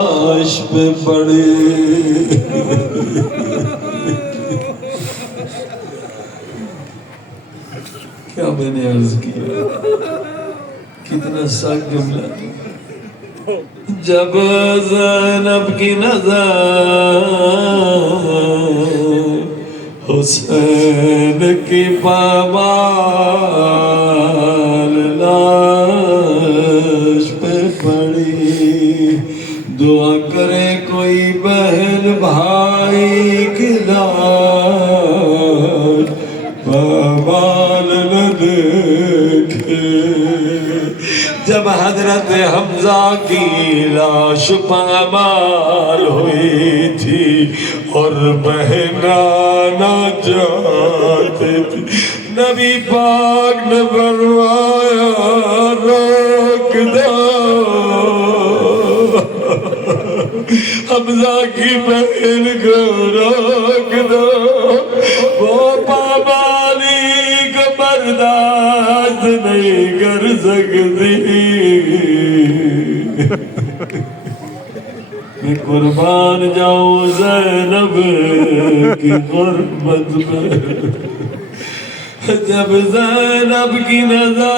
لاش پہ پڑے کیا میں نے عرض کیا کتنا سخت جملہ جب زینب کی نظر حسین کی پامال لاش پہ پڑی دعا کرے کوئی بہن بھائی کی لاش پامال نہ دیکھے جب حضرت حمزہ کی لاش پامال ہوئی تھی اور بہنا نہ جاتے تھے نبی پاک نے فرمایا روک دو حمزہ کی بہن کو روک دو وہ پامالی کو برداشت نہیں کر سکتی میں قربان جاؤں زینب کی غربت میں جب زینب کی نظر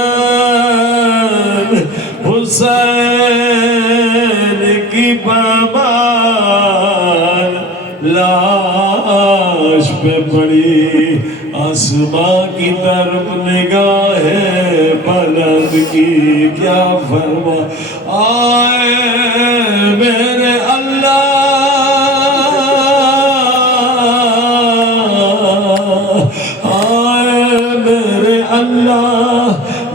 حسین کی پامال لاش پہ پڑی آسمان کی طرف نگاہ بلند کی کیا فرما آئے میرے اللہ آئے میرے اللہ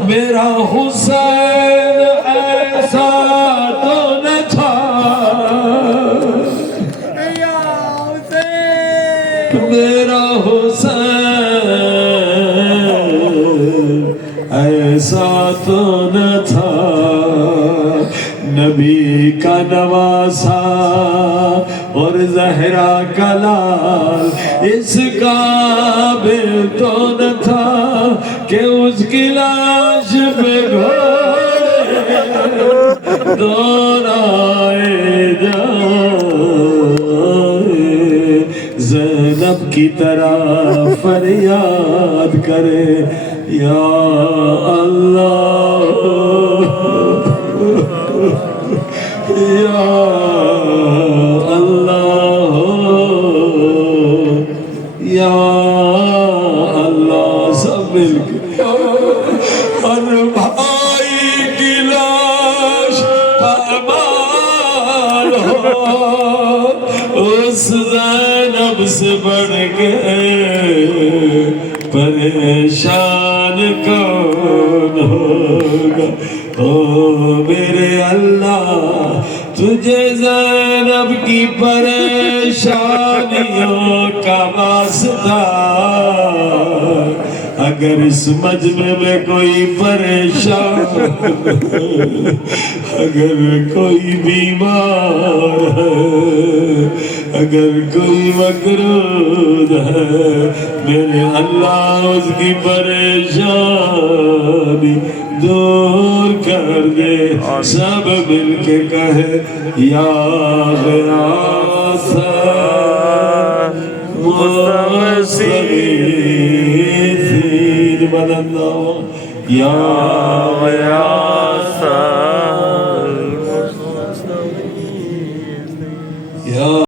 میرا حسین ایسا تو نہ تھا میرا حسین ایسا تو نہ تھا نبی کا نواسا اور زہرا کا لال اس قابل تو نہ تھا کہ اس کی لاش پہ گھوڑے دوڑائے جائے زینب کی طرح فریاد کرے یا اللہ یا اللہ یا اللہ سب مل کے اور بھائی کی لاش پامال ہو اس زینب سے بڑھ کے پریشان کون ہوگا او میرے اللہ تجھے زینب کی پریشانیوں کا واسطہ اگر اس مجمع میں کوئی پریشان اگر کوئی بیمار ہے اگر کوئی مقروض ہے میرے اللہ اس کی پریشانی دور کر دے سب مل کے کہے یا غیاث مستغیثین مدد یا غیاث